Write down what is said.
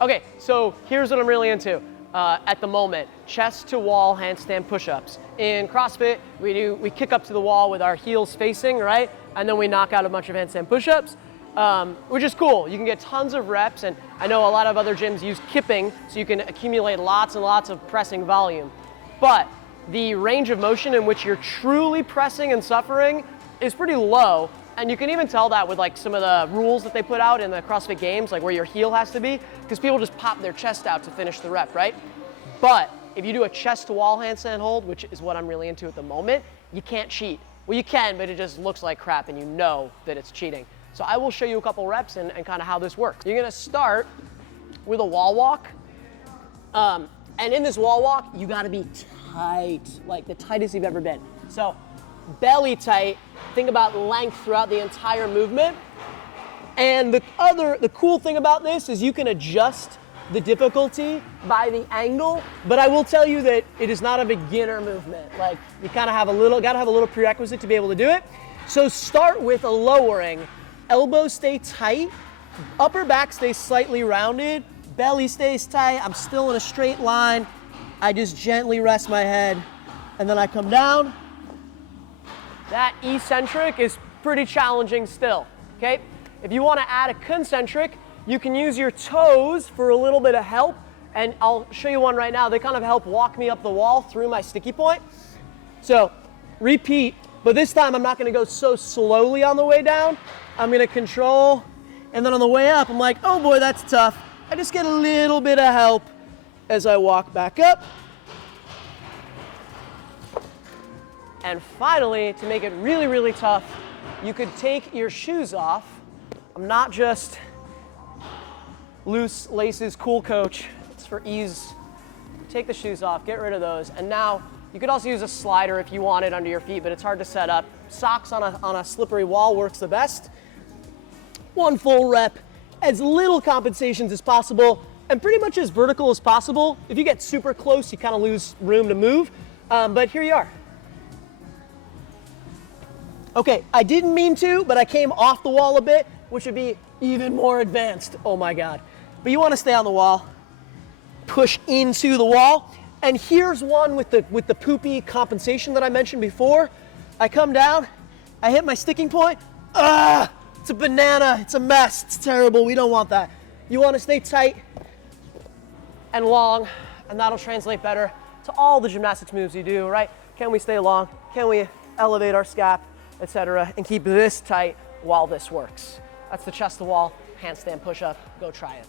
Okay, so here's what I'm really into at the moment. Chest to wall handstand push-ups. In CrossFit, we kick up to the wall with our heels facing, right? And then we knock out a bunch of handstand push-ups, which is cool. You can get tons of reps, and I know a lot of other gyms use kipping, so you can accumulate lots and lots of pressing volume. But the range of motion in which you're truly pressing and suffering is pretty low. And you can even tell that with like some of the rules that they put out in the CrossFit Games, like where your heel has to be, because people just pop their chest out to finish the rep, right? But if you do a chest to wall handstand hold, which is what I'm really into at the moment, you can't cheat. Well, you can, but it just looks like crap and you know that it's cheating. So I will show you a couple reps and kind of how this works. You're gonna start with a wall walk. And in this wall walk, you gotta be tight, like the tightest you've ever been. So belly tight, think about length throughout the entire movement. And the cool thing about this is you can adjust the difficulty by the angle, but I will tell you that it is not a beginner movement. Like you kind of gotta have a little prerequisite to be able to do it. So start with a lowering. Elbows stay tight, upper back stays slightly rounded, belly stays tight, I'm still in a straight line. I just gently rest my head and then I come down. That eccentric is pretty challenging still, okay? If you wanna add a concentric, you can use your toes for a little bit of help, and I'll show you one right now. They kind of help walk me up the wall through my sticky point. So repeat, but this time I'm not gonna go so slowly on the way down. I'm gonna control, and then on the way up, I'm like, oh boy, that's tough. I just get a little bit of help as I walk back up. And finally, to make it really, really tough, you could take your shoes off. I'm not just loose laces, cool coach. It's for ease. Take the shoes off, get rid of those. And now you could also use a slider if you want it under your feet, but it's hard to set up. Socks on a slippery wall works the best. One full rep, as little compensations as possible, and pretty much as vertical as possible. If you get super close, you kind of lose room to move, but here you are. Okay, I didn't mean to, but I came off the wall a bit, which would be even more advanced. Oh my God. But you want to stay on the wall, push into the wall. And here's one with the poopy compensation that I mentioned before. I come down, I hit my sticking point. It's a banana, it's a mess, it's terrible, we don't want that. You want to stay tight and long, and that'll translate better to all the gymnastics moves you do, right? Can we stay long? Can we elevate our scap, etc., and keep this tight while this works? That's the chest to wall handstand push-up. Go try it.